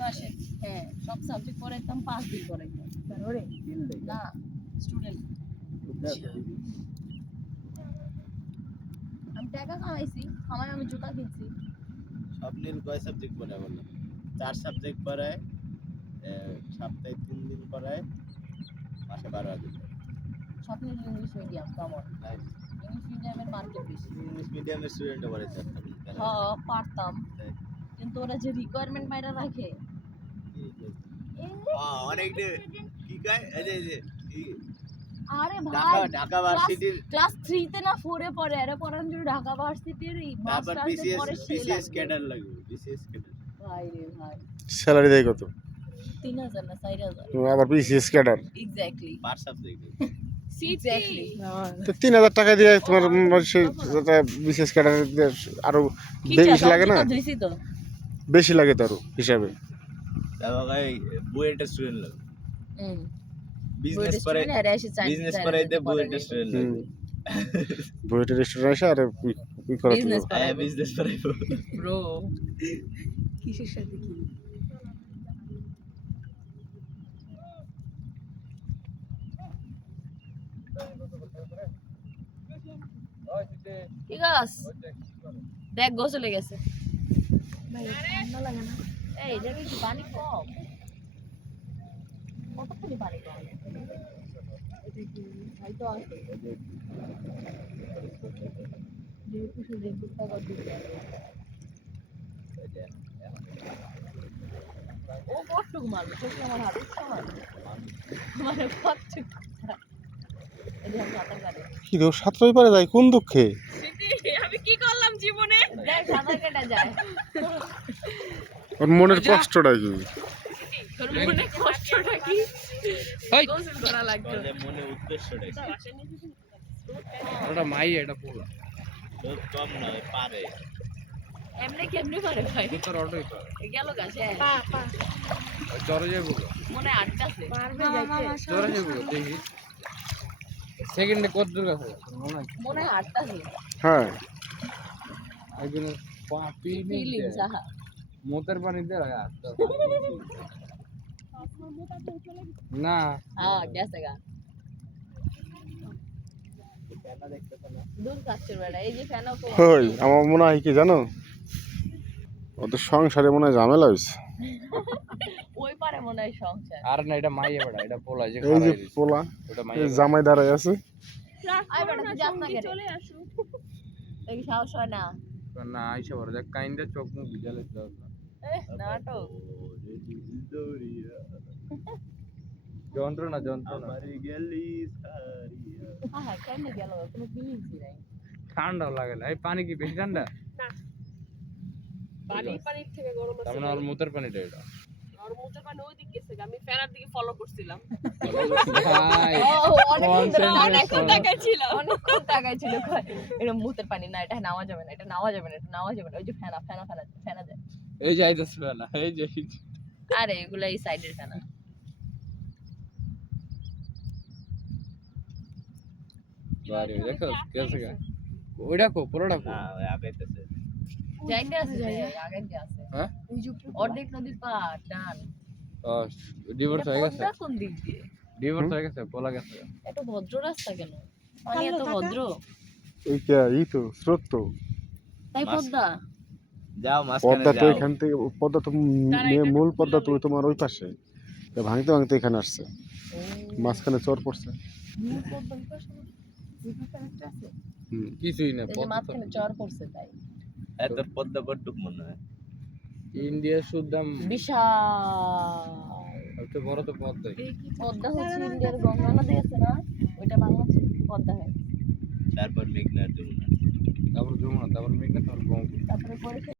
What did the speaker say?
মাসে হ্যাঁ সব সাবজেক্ট পড়াইতাম পাঁচ দিন পড়াইতাম। না স্টুডেন্ট আমি টাকা আমি জুতা কিনছি। স্বপ্নের কয় সাবজেক্ট পড়ায় বললাম চার সাবজেক্ট পড়ায় সপ্তাহে তিন দিন পড়ায় মাসে বারো হাজার। টাকা। ইংলিশ মিডিয়াম কেমন ইংলিশ মিডিয়ামের মার্কেট বেশি। ইংলিশ মিডিয়ামের স্টুডেন্টও পড়াইছে আপনি হ্যাঁ পারতাম। কিন্তু ওরা যে রিকোয়ারমেন্ট মাইরা রাখে অনেক কি কয়? এই যে আরে ঢাকা ভাই ঢাকা ভার্সিটির ক্লাস থ্রিতে না ফোরে পড়ে। আরে পড়ান যদি ঢাকা ভার্সিটির তারপর মাস্টার্সে বিসিএস ক্যাডার লাগবে। বিসিএস ক্যাডার ভাই রে ভাই। স্যালারি দেয় কত? তিন হাজার না চার হাজার। আবার BCS cadre exactly per subject তো তিন হাজার টাকা দিয়ে তোমার সেই যেটা বিসিএস আরও বেশি লাগে না? বেশি লাগে তো আরও হিসাবে। বুয়েটের স্টুডেন্ট লাগবে বিজনেস করে বিজনেস করাইতে বুয়েটের স্টুডেন্ট রেস্টুরেন্ট আসে আর করা বিজনেস করাইবো। ব্রো কিসের সাথে কি? দেখ গেছে। ভাই, ঠান্ডা লাগে এই কম। কতখানি পানি কম। ও কতটুকু মারবে? আমার কতটুকু এই যে আমি সাঁতার কাটে কি দোষ? সাতটাই পারে যায় কোন দুঃখে? আমি কি করলাম জীবনে? ওর মনের কষ্টটা কি? ওটা মাই এটা পোলা। কম না পারে। এমনি কেমনি পারে ভাই? তোর অটোই গেল গাছে। চরে যাব মনে আটকাছে। পারবে যাইতে। চরে যাব দেখি। সেকেন্ডে কত দূর আছে মনে হয়? মনে আটকাছে হ্যাঁ একদিন পাপি ফিলিংস মোতের পানি দে আর না। হ্যাঁ গেছে গা দূর কাছে বেড়া এই যে ফ্যানও ওই আমার মনে হয় কি জানো? ওদের সংসারে মনে হয় ঝামেলা হয়েছে। মনে হয় সংসার। আর না এটা মাইয়ে বেড়া এটা পোলা যে এই যে পোলা এই মাইয়ে জামাই দাঁড়ায় আছে। আই তুই যাস না কেন? চলে আসু। দেখি সাহস হয় না। বেড়া। না আইসা বড় দেখ কাইন্দা চোখ মুখ ভিজালে দাও। নাটক। যন্ত্রণা যন্ত্রণা। ফিলিংসই নাই। ঠান্ডাও লাগে না। এই পানি কি বেশি ঠান্ডা? পানি পানির থেকে গরম তার মানে ওর মুতের পানিটা এটা। আর মুখের পানি ওই দিক গেছে আমি ফেরার দিকে ফলো করছিলাম। ভাই অনেকক্ষণ অনেকক্ষণ করো। অনেকক্ষণ টাকায় এটা মুতের পানি না এটা নেওয়া যাবে না এটা নেওয়া যাবে না এটা নেওয়া যাবে না ওই যে ফেনা ফেনা ফেনা ফেনা যায় এই যে আইতাছে না এই যে আরে এগুলা এই সাইডের ফেনা। বাড়ি দেখো কেসে গা। ওইটা কো পুরোটা কো? যাইতে আছে যাই আগে আছে। হ্যাঁ? অর্ধেক নদীর পার ডান। ডিভোর্স হয়ে গেছে? পদ্মা কোন দিক দিয়ে? ডিভোর্স হয়ে গেছে পোলা গেছে। এত ভদ্র রাস্তা কেন? পানি এত ভদ্র? এই কে ই তো স্রোত তো। তাই পদ্মা? যাও মাঝখানে পদ্মা তো এখান থেকে পদ্মা তো মূল পদ্মা তো তোমার ওই পাশে। তা ভাঙতে ভাঙতে এখানে আসছে। মাঝখানে চর পড়ছে। কিছুই না মাঝখানে চর পড়ছে তাই। এত পদ্মা কটুক মনে হয়। ইন্ডিয়া শুদ্ধাম বিশাল। সবচেয়ে বড় তো পদ্মা পদ্মা হচ্ছে ইন্ডিয়ার গঙ্গা নদী আছে না? ওইটা বাংলাদেশের পদ্মা হয়। তারপর মেঘনা যমুনা। তারপর যমুনা তারপর মেঘনা তারপর ব্রহ্মপুত্র। তারপরে পরে